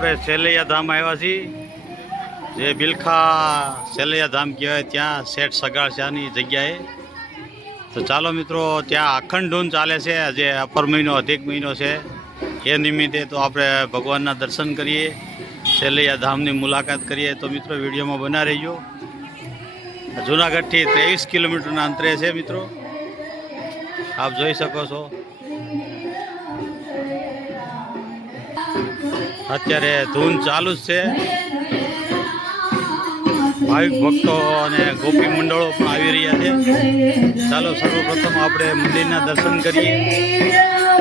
આપણે સેલૈયા ધામ આવ્યા છીએ, જે બિલખા સેલૈયા ધામ કહેવાય, ત્યાં શેઠ સગાળશાની જગ્યાએ. તો ચાલો મિત્રો, ત્યાં અખંડ ધૂન ચાલે છે. જે અપર મહિનો અધિક મહિનો છે, એ નિમિત્તે તો આપણે ભગવાનના દર્શન કરીએ, સેલૈયા ધામની મુલાકાત કરીએ. તો મિત્રો વિડીયોમાં બના રહીજો. જૂનાગઢથી 23 કિલોમીટરના અંતરે છે મિત્રો, આપ જોઈ શકો છો. અત્યારે ધૂન ચાલુ જ છે. ભાવિક ભક્તો અને ગોપી મંડળો પણ આવી રહ્યા છે. ચાલો સર્વપ્રથમ આપણે મંદિરના દર્શન કરીએ. ચાલો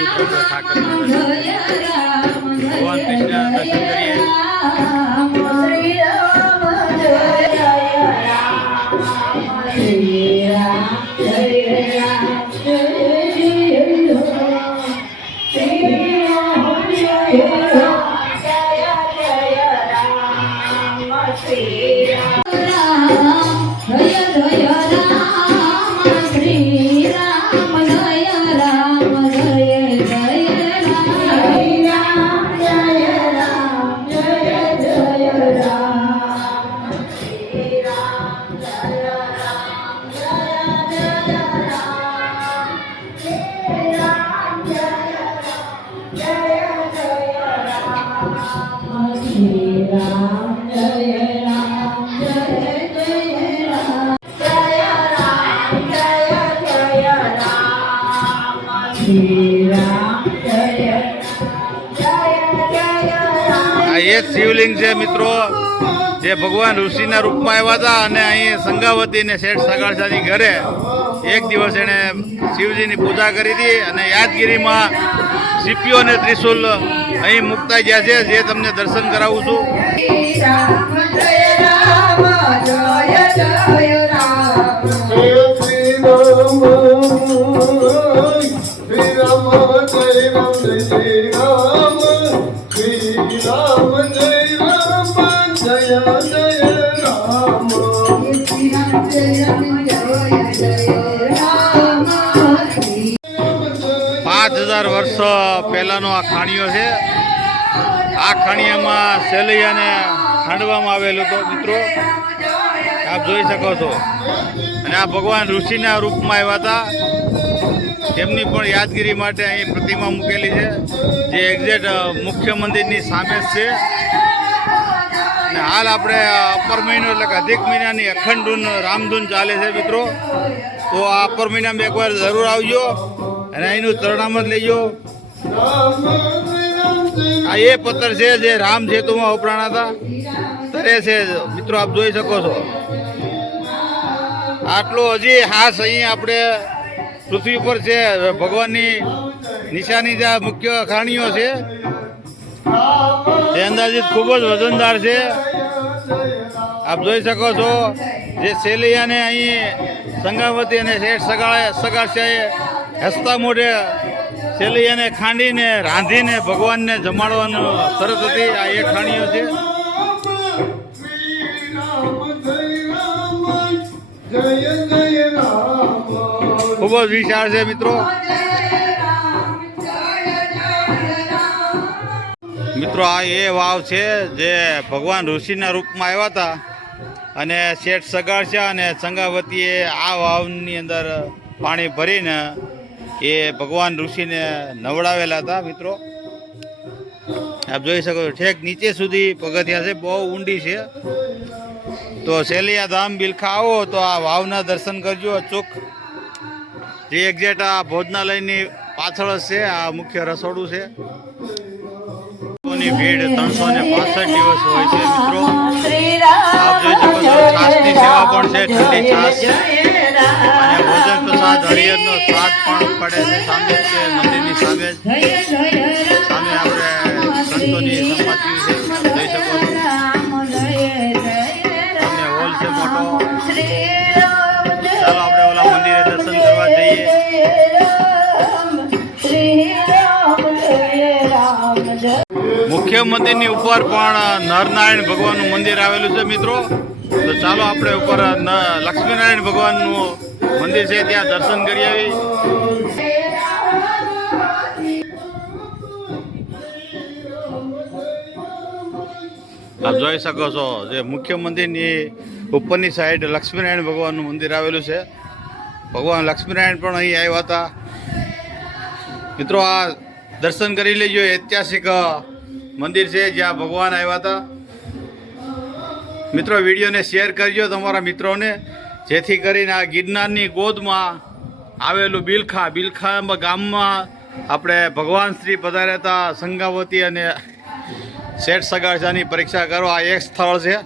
મિત્રો ભગવાન કૃષ્ણના દર્શન કરીએ. આ એ શિવલિંગ છે મિત્રો, જે ભગવાન ઋષિના રૂપમાં આવ્યા હતા અને અહીં સંગાવતી ને શેઠ સગાળશાની ઘરે એક દિવસ એણે શિવજીની પૂજા કરી હતી. અને યાદગીરીમાં સીપીઓ અને ત્રિશુલ અહીં મુકતા ગયા છે, જે તમને દર્શન કરાવું છું. વર્ષ પહેલાનો આ ખાણીઓ છે. આ ખાણીયામાં સેલૈયાને ખાંડવામાં આવેલું હતો મિત્રો, આપ જોઈ શકો છો. અને આ ભગવાન ઋષિના રૂપમાં આવ્યા હતા, તેમની પણ યાદગીરી માટે અહીં પ્રતિમા મૂકેલી છે, જે એક્ઝેક્ટ મુખ્ય મંદિરની સામે જ છે. અને હાલ આપણે અપર મહિનો એટલે કે અધિક મહિનાની અખંડ ધૂન રામધૂન ચાલે છે મિત્રો. તો આ અપર મહિનામાં એકવાર જરૂર આવજો અને અહીંનું તરણામત લેજો. આ એ પથ્થર છે જે રામ સેતુમાં વપરાણા હતા, તરે છે મિત્રો, આપ જોઈ શકો છો. આટલો હજી હાસ અહીં આપણે પૃથ્વી પર છે. ભગવાનની નિશાની જે મુખ્ય ખાણીઓ છે, તે અંદાજિત ખૂબ જ વજનદાર છે. આપ જોઈ શકો છો. જે સેલૈયાને અહીં સંગાવતી અને શેઠ સગાળશાએ હસતા મોઢે સેલૈયાને ખાંડીને રાંધીને ભગવાનને જમાડવાનું શરત હતી. આ એ ખાણીઓ છે. ખૂબ જ વિશાળ છે મિત્રો. મિત્રો આ એ વાવ છે જે ભગવાન ઋષિના રૂપમાં આવ્યા હતા, અને શેઠ સગાળશા અને સંગાવતીએ આ વાવની અંદર પાણી ભરીને એ ભગવાન ઋષિને નવડાવેલા હતા મિત્રો. આપ જોઈ શકો છો, ઠેક નીચે સુધી પગથિયા છે, બહુ ઊંડી છે. તો સેલૈયા ધામ બિલખા આવો તો આ વાવના દર્શન કરજો અચૂક. જે એક્ઝેક્ટ આ ભોજનાલયની પાછળ જ છે, આ મુખ્ય રસોડું છે. ભીડ 365 દિવસ હોય છે મિત્રો. આપ જોઈ શકો છો, છાસની સેવા પણ છે, ઠંડી છાસ અને ભોજન પ્રસાદ હરિયરનો સ્વાદ પણ પડે છે. સામે છે મંદિરની સામે જ, સામે આપણે સંતોની સંપત્તિ છે, જોઈ શકો છો. સામે હોલ છે મોટો. ચાલો આપણે ઓલા મંદિરે દર્શન કરવા જઈએ. મુખ્ય મંદિરની ઉપર પણ નરનારાયણ ભગવાનનું મંદિર આવેલું છે મિત્રો. તો ચાલો આપણે ઉપર લક્ષ્મીનારાયણ ભગવાનનું મંદિર છે ત્યાં દર્શન કરી આવી. આપ જોઈ શકો છો જે મુખ્ય મંદિરની ઉપરની સાઈડ લક્ષ્મીનારાયણ ભગવાનનું મંદિર આવેલું છે. ભગવાન લક્ષ્મીનારાયણ પણ અહીં આવ્યા હતા. મિત્રો આ દર્શન કરી લેજો. ઐતિહાસિક મંદિર છે જ્યાં ભગવાન આવ્યા હતા. મિત્રો વિડીયોને શેર કરજો તમારા મિત્રોને, જેથી કરીને આ ગિરનારની ગોદમાં આવેલું બિલખા ગામમાં આપણે ભગવાન શ્રી પધાર્યા હતા. સંગાવતી અને શેઠ સગાસાની પરીક્ષા કરો આ એક સ્થળ છે.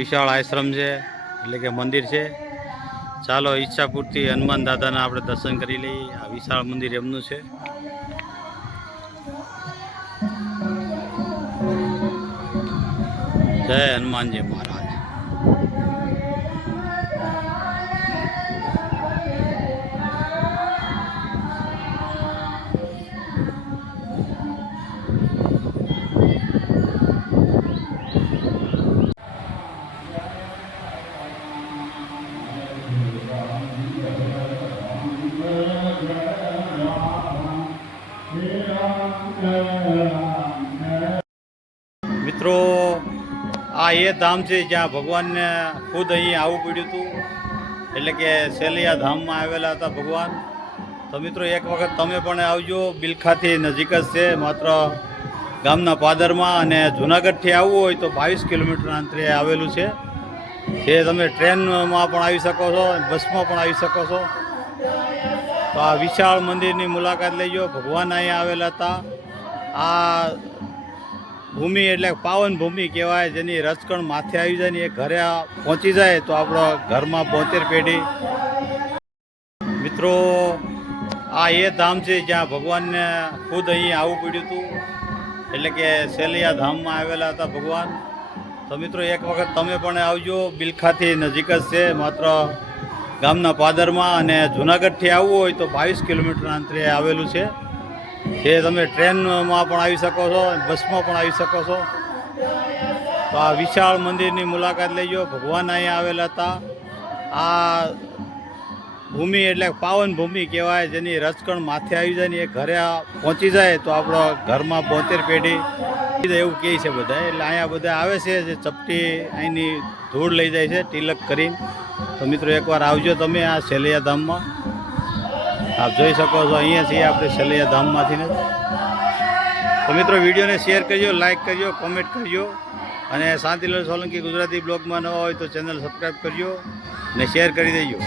વિશાળ આશ્રમ છે એટલે કે મંદિર છે. ચાલો ઈચ્છા પૂરતી હનુમાન દાદાના આપણે દર્શન કરી લઈએ. આ વિશાળ મંદિર એમનું છે. જય હનુમાનજી મહારાજ. મિત્રો આ એ ધામ છે જ્યાં ભગવાનને ખુદ અહીં આવવું પડ્યું હતું. એટલે કે સેલિયા ધામમાં આવેલા હતા ભગવાન. તો મિત્રો એક વખત તમે પણ આવજો. બિલખાથી નજીક જ છે, માત્ર ગામના પાદરમાં. અને જુનાગઢથી આવવું હોય તો 22 કિલોમીટરના અંતરે આવેલું છે. જે તમે ટ્રેનમાં પણ આવી શકો છો, બસમાં પણ આવી શકો છો. તો આ વિશાળ મંદિરની મુલાકાત લેજો. ભગવાન અહીંયા આવેલા હતા. આ ભૂમિ એટલે પાવન ભૂમિ કહેવાય, જેની રચકણ માથે આવી જાય ને એ ઘરે પહોંચી જાય તો આપણો ઘરમાં 72 પેઢી. મિત્રો આ એ ધામ છે જ્યાં ભગવાનને ખુદ અહીં આવવું પડ્યું હતું. એટલે કે સેલિયા ધામમાં આવેલા હતા ભગવાન. તો મિત્રો એક વખત તમે પણ આવજો. બિલખાથી નજીક જ છે, માત્ર ગામના પાદરમાં. અને જુનાગઢથી આવવું હોય તો 22 કિલોમીટરના અંતરે આવેલું છે. જે તમે ટ્રેનમાં પણ આવી શકો છો, બસમાં પણ આવી શકો છો. તો આ વિશાળ મંદિરની મુલાકાત લેજો. ભગવાન અહીંયા આવેલા હતા. આ ભૂમિ એટલે પાવન ભૂમિ કહેવાય, જેની રચકણ માથે આવી જાય ને એ ઘરે પહોંચી જાય તો આપણો ઘરમાં 72 પેઢી એવું કહે છે બધા. એટલે અહીંયા બધા આવે છે જે ચપટી અહીંની ધૂળ લઈ જાય છે તિલક કરીને. તો મિત્રો એકવાર આવજો તમે આ સેલૈયા ધામમાં. આપ જોઈ શકો છો અહીંયા છીએ આપણે સેલૈયા ધામમાંથી. તો મિત્રો વિડીયોને શેર કરજો, લાઇક કરજો, કોમેન્ટ કરજો અને શાંતિલાલ સોલંકી ગુજરાતી બ્લોગમાં નવા હોય તો ચેનલ સબસ્ક્રાઈબ કરજો અને શેર કરી દેજો.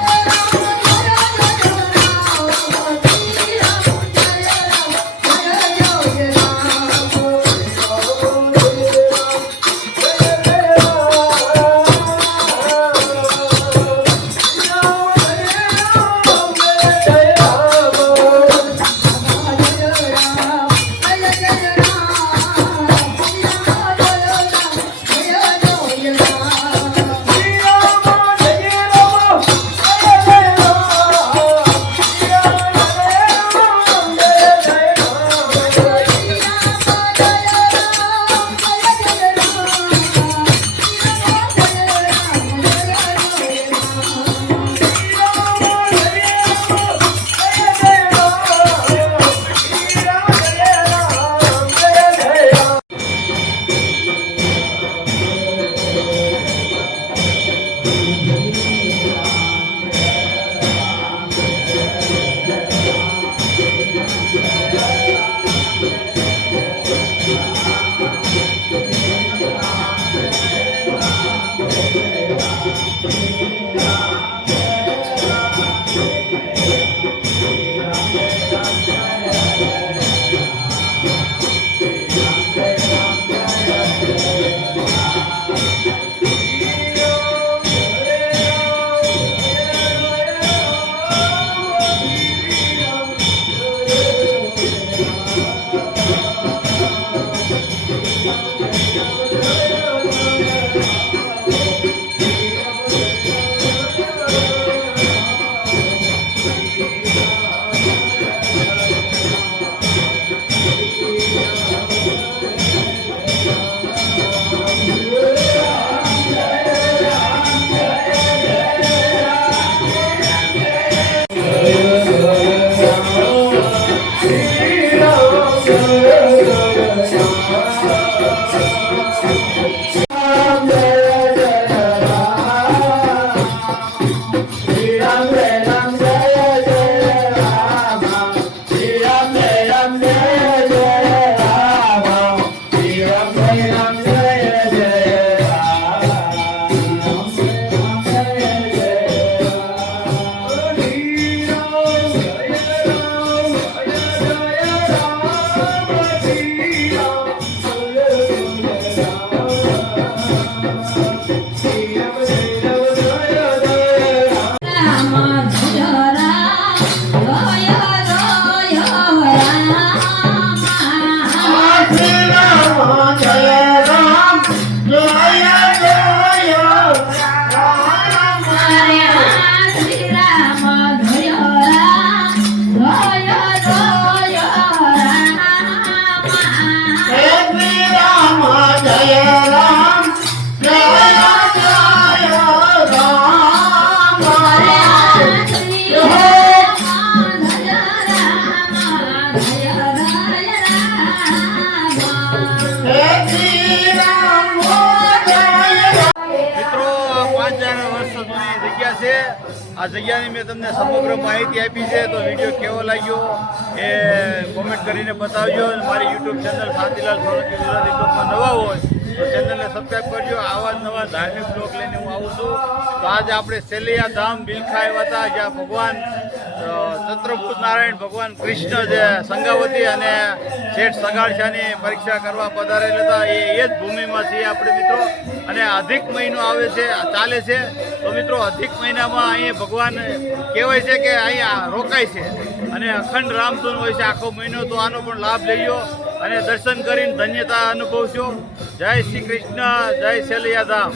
આ જગ્યાની મેં તમને સમગ્ર માહિતી આપી છે. તો વિડીયો કેવો લાગ્યો એ કોમેન્ટ કરીને બતાવજો. મારી યુટ્યુબ ચેનલ શાંતિલાલ સોલંકી ગુજરાતી બ્લોગમાં નવા હોય તો ચેનલને સબસ્ક્રાઈબ કરજો. આવા જ નવા ધાર્મિક બ્લોગ લઈને હું આવું છું. તો આજે આપણે સેલૈયા ધામ બિલખા આવ્યા હતા, જ્યાં ભગવાન ચંદ્રભૂત નારાયણ ભગવાન કૃષ્ણ જે સંગાવતી અને શેઠ સગાડશાની પરીક્ષા કરવા પધારેલા હતા એ જ ભૂમિમાં છીએ આપણે મિત્રો. અને અધિક મહિનો આવે છે, ચાલે છે. તો મિત્રો અધિક મહિનામાં અહીંયા ભગવાન કહેવાય છે કે અહીંયા રોકાય છે અને અખંડ રામધૂન હોય છે આખો મહિનો. તો આનો પણ લાભ લઈજો અને દર્શન કરીને ધન્યતા અનુભવશો. જય શ્રી કૃષ્ણ, જય સેલૈયા ધામ.